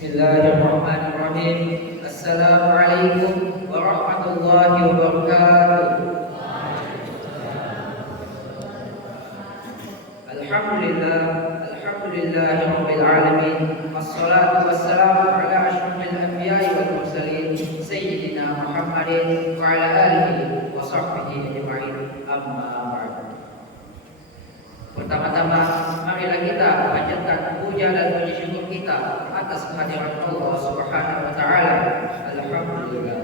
Bismillahirrahmanirrahim. Assalamualaikum warahmatullahi wabarakatuh. Alhamdulillah, alhamdulillahi rabbil alamin. Wassalatu wassalamu ala asyrafil anbiya'i wal mursalin sayyidina Muhammadin wa ala alihi wa sahbihi ajma'in. Amma ba'd. Pertama-tama, marilah kita panjatkan puja dan puji syukur kita atas kehadiran Allah Subhanahu wa taala. Alhamdulillah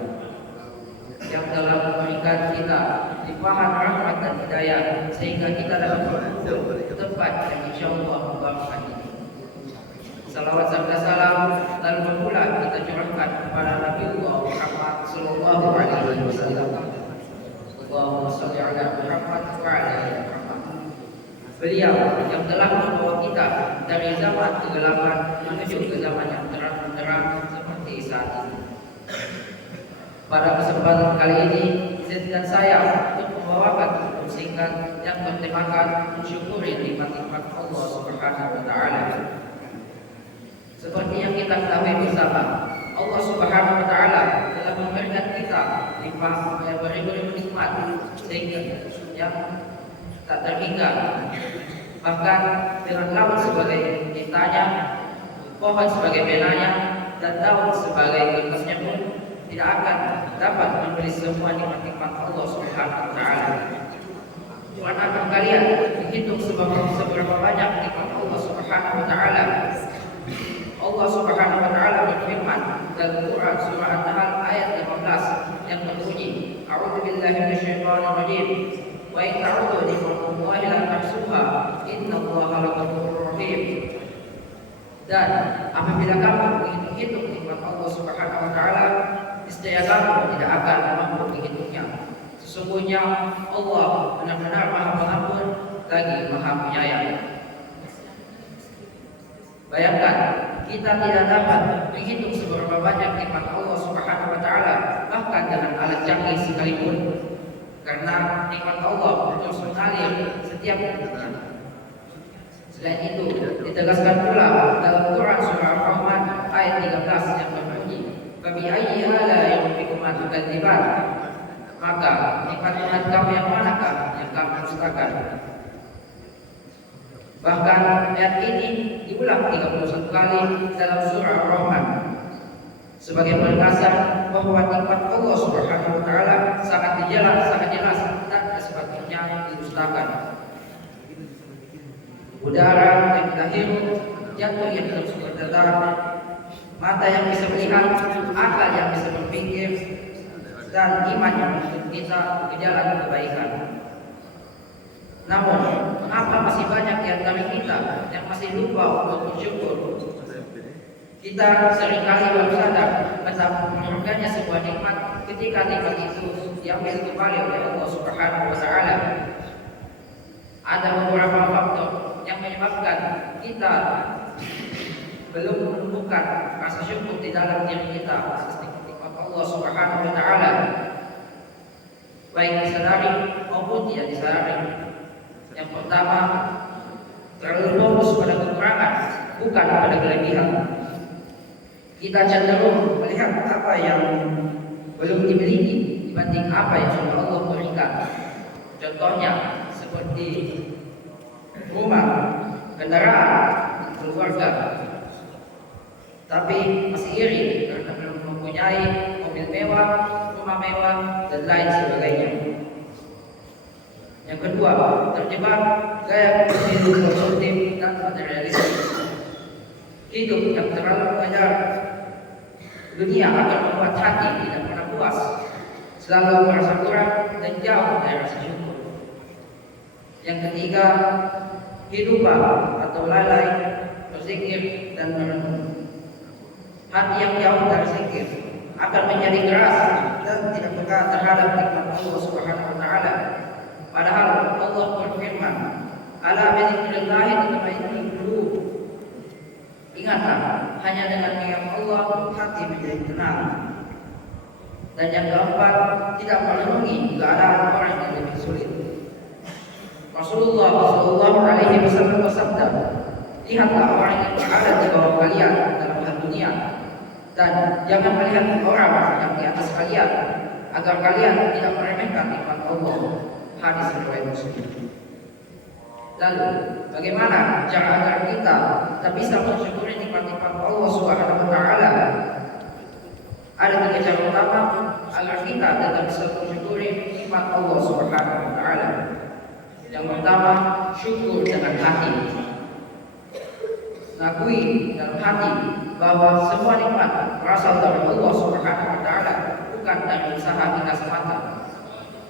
yang telah memberikan kita limpahan rahmat dan hidayah sehingga kita dapat berkumpul tempat yang insyaallah mubarak ini. Salawat serta salam dan bermula kita curahkan kepada Nabi Muhammad sallallahu alaihi wasallam. Allahumma shalli ala Muhammad wa ala ali Muhammad. Beliau yang telah membawa kita dari zaman kegelapan menuju ke zaman yang terang seperti saat ini. Pada kesempatan kali ini, izinkan saya untuk membawakan hukum singkat yang bertemakan mensyukuri nikmat-nikmat Allah Subhanahu wa taala. Seperti yang kita ketahui bersama, Allah Subhanahu wa taala telah memberikan kita limpahan yang beribu-ribu nikmat sehingga yang tak terhingga. Bahkan dengan laut sebagai tintanya, pohon sebagai penanya, dan daun sebagai kertasnya pun tidak akan dapat memberi semua nikmat-nikmat Allah Subhanahu wa taala. Pernahkah kalian menghitung seberapa banyak nikmat Allah Subhanahu wa taala? Allah Subhanahu wa taala berfirman dalam Quran surah An-Nahl ayat 15 yang berbunyi, A'udzubillahi minasyaitonir rajim. Wa in ta'uddu ni'matallahi la tuhsuha innallaha laghafurur rahim. Dan apabila kamu menghitung nikmat Allah Subhanahu wa taala, niscaya kamu tidak akan mampu menghitungnya. Sesungguhnya Allah benar-benar Maha Pengampun lagi Maha Penyayang. Bayangkan, kita tidak dapat menghitung seberapa banyak nikmat Allah Subhanahu wa taala bahkan dengan alat canggih sekalipun. Karena nikmat Allah terus mengalir setiap hidupnya. Selain itu, ditegaskan pula dalam Quran surah Ar-Rahman ayat 13 yang berbunyi, "Fabi ayyi ala'i rabbikuma tukadziban?" Maka nikmat Tuhan kamu yang manakah yang kamu dustakan? Bahkan ayat ini diulang 31 kali dalam surah Ar-Rahman sebagai penegasan bahwa nikmat Allah Subhanahu wa taala sangat jelas dan sepatutnya didustakan. Udara yang kita hirup, jantung yang terus berdetak, mata yang bisa melihat, akal yang bisa berpikir, dan iman yang menuntun kita ke jalan kebaikan. Namun, mengapa masih banyak di antara kita yang masih lupa untuk bersyukur? Kita seringkali baru sadar betapa berharganya sebuah nikmat ketika nikmat itu diambil kembali oleh Allah Subhanahu wa taala. Ada beberapa faktor yang menyebabkan kita belum menemukan rasa syukur di dalam diri kita atas nikmat Allah Subhanahu wa taala, baik disadari maupun tidak disadari. Yang pertama, terlalu fokus pada kekurangan bukan pada kelebihan. Kita cenderung melihat apa yang belum dimiliki dibanding apa yang sudah Allah berikan. Contohnya seperti rumah, kendaraan, keluarga. Tapi masih iri karena belum mempunyai mobil mewah, rumah mewah, dan lain sebagainya. Yang kedua, terjebak gaya hidup konsumtif dan materialistis. Hidup yang terlalu mengejar dunia akan membuat hati tidak pernah puas, selalu merasa kurang dan jauh dari rasa syukur. Yang ketiga, hidupan atau lalai berzikir dan merenung. Hati yang jauh dari zikir akan menjadi keras dan tidak peka terhadap nikmat Allah Subhanahu wa taala. Padahal Allah berfirman, "Ala bi dzikrillahi tatma'innul qulub." Ingatlah, hanya dengan mengingat Allah hati menjadi tenang. Dan yang keempat, tidak merenungi keadaan orang yang lebih sulit. Rasulullah Shallallahu Alaihi Wasallam bersabda, lihatlah orang yang berada di bawah kalian dalam hal dunia dunia. Dan jangan melihat orang yang di atas kalian, agar kalian tidak meremehkan nikmat Allah. Hadis riwayat Muslim. Lalu, bagaimana cara agar kita tak bisa mensyukuri nikmat-nikmat Allah Subhanahu wa taala? Ada 3 cara utama agar kita tetap bisa mensyukuri nikmat Allah Subhanahu wa taala. Yang pertama, syukur dengan hati. Ngakui dalam hati bahwa semua nikmat berasal dari Allah Subhanahu wa taala, bukan dari usaha kita semata.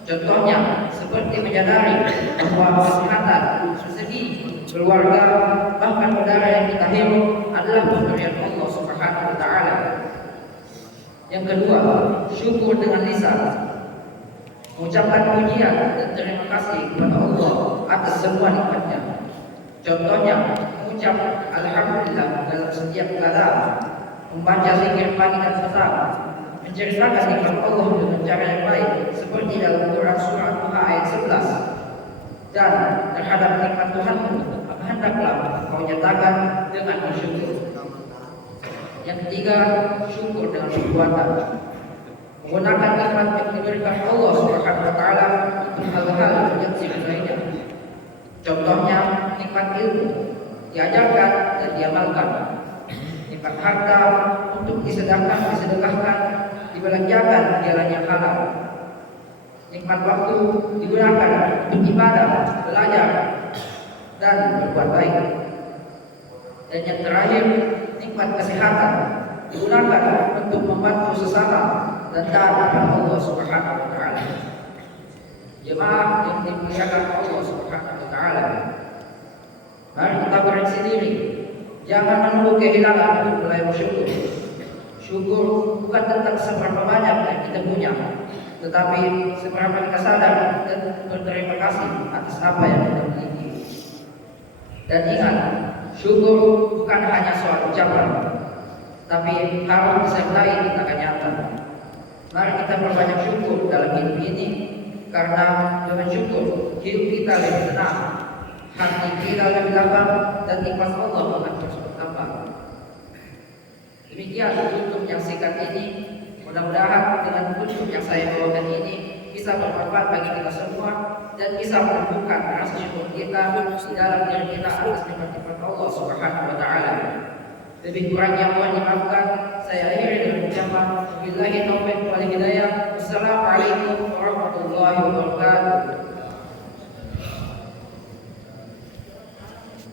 Contohnya seperti menyadari bahwa kesehatan, segi keluarga, bahkan udara yang kita hirup adalah pemberian Allah Subhanahu wa taala. Yang kedua, syukur dengan lisan. Mengucapkan pujian dan terima kasih kepada Allah atas semua nikmatnya. Contohnya, mengucap alhamdulillah dalam setiap kala, membaca zikir pagi dan petang, menceritakan nikmat Allah dengan cara yang baik seperti dalam Quran surah Tuhan ayat 11. Dan terhadap nikmat Tuhanmu, hendaklah kau nyatakan dengan bersyukur. Yang ketiga, syukur dengan perbuatan. Menggunakan nikmat yang diberikan Allah Subhanahu wa taala untuk hal-hal yang lainnya. Contohnya nikmat ilmu diajarkan dan diamalkan. Nikmat harta untuk disedekahkan, dibelanjakan di jalan yang halal. Nikmat waktu digunakan untuk ibadah, belajar, dan berbuat baik. Dan yang terakhir, nikmat kesehatan digunakan untuk membantu sesama dan taat kepada Allah Subhanahu wa taala. Jemaah yang dimuliakan Allah Subhanahu wa taala, mari kita koreksi diri. Jangan menunggu kehilangan untuk mulai bersyukur. Syukur bukan tentang seberapa banyak yang kita punya, tetapi seberapa kita sadar dan berterima kasih atas apa yang kita miliki. Dan ingat, syukur bukan hanya soal ucapan, tapi harus disertai tindakan nyata. Mari kita perbanyak syukur dalam hidup ini, karena dengan syukur hidup kita lebih tenang, hati kita lebih lapang, dan nikmat Allah akan terus bertambah. Demikian untuk yang singkat ini. Mudah-mudahan dengan kutub yang saya bawakan ini bisa bermanfaat bagi kita semua dan bisa menumbuhkan rasa syukur kita dalam diri kita atas nikmat-nikmat Allah Subhanahu wa taala. Lebih kurangnya mohon dimaafkan. Saya akhiri dengan ucapan wabillahi taufiq wal hidayah. Wassalamualaikum warahmatullahi wabarakatuh.